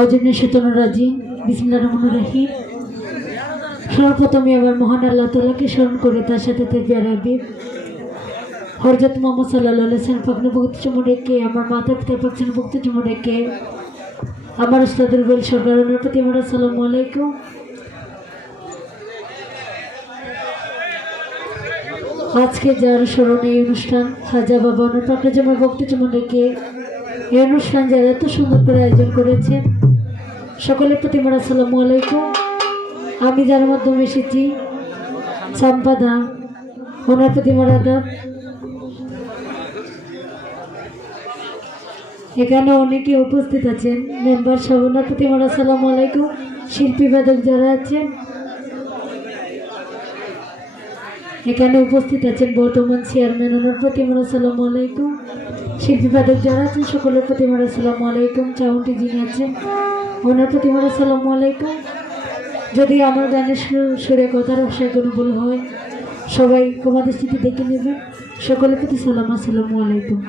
অজন্য শীতন রাজি বিসমিল্লা রহমান রাহিম। সর্বপ্রথমে আবার মহান আল্লাহ তালাকে স্মরণ করে তার সাথে তেবিয়া রাবি হরজত মোহাম্মদ সাল্লাহ সাল্লাম পাকনে ভক্তি চমুরেকে আমার মাতা পিতার পাকছেন ভক্তি চমুরেকে আমার উস্তাদের বল সরকার প্রতি আমার আসসালামু আলাইকুম। আজকে যার স্মরণে এই অনুষ্ঠান, খাজা বাবা পাকড়ে জমার ভক্তি চমুরেকে এই অনুষ্ঠান যারা এত সুন্দর করে আয়োজন করেছেন সকলের প্রতি আমার আসসালামু আলাইকুম। আমি যার মাধ্যমে এসেছি, সম্পাদা, ওনার প্রতি আমার আদাব। এখানে অনেকে উপস্থিত আছেন, মেম্বার সব ওনার প্রতি আমার আসসালামু আলাইকুম। শিল্পী বাদক যারা আছেন, এখানে উপস্থিত আছেন বর্তমান চেয়ারম্যান, ওনার প্রতি আমার আসসালামু আলাইকুম। শিল্পী বাদক যারা আছেন, সকলের প্রতি আমার আসসালামু আলাইকুম। চাউন্টি যিনি আছেন প্রতি হবে সালাম আলাইকুম। যদি আমার গানের সুর- কথার ভাষায় কোনো ভুল হয়, সবাই তোমাদের স্থিতি দেখে নেবেন। সকলের প্রতি সালাম আসসালামু আলাইকুম।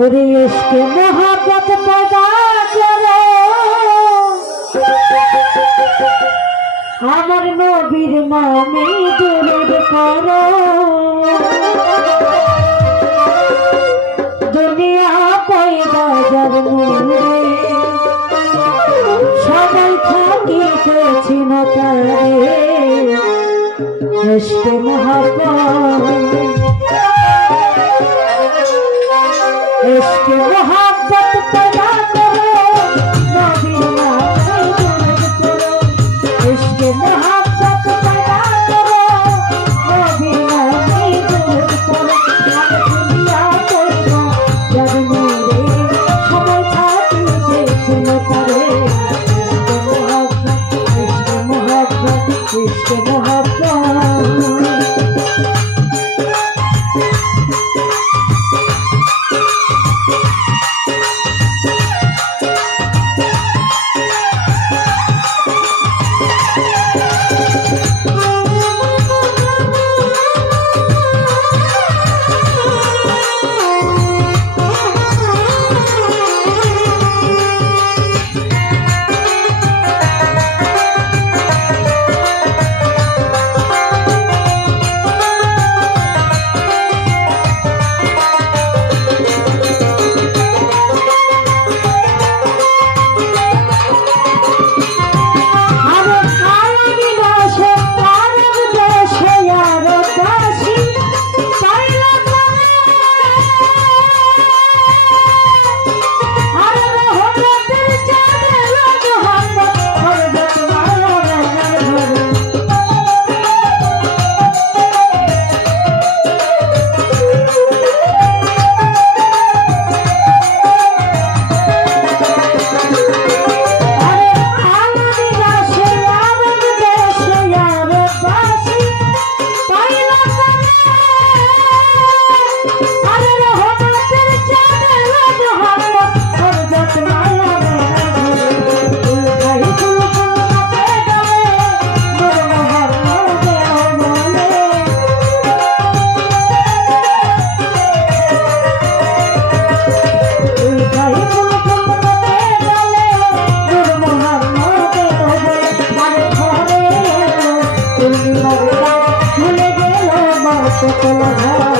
ওরে এসকে মোহাম্মত পয়দা করো আমার নবীর নামে দুরুদ করো দুনিয়া পয়দা যার মূলে। সবাই থাকিতেছি না তারে। এসকে মোহাম্মত que te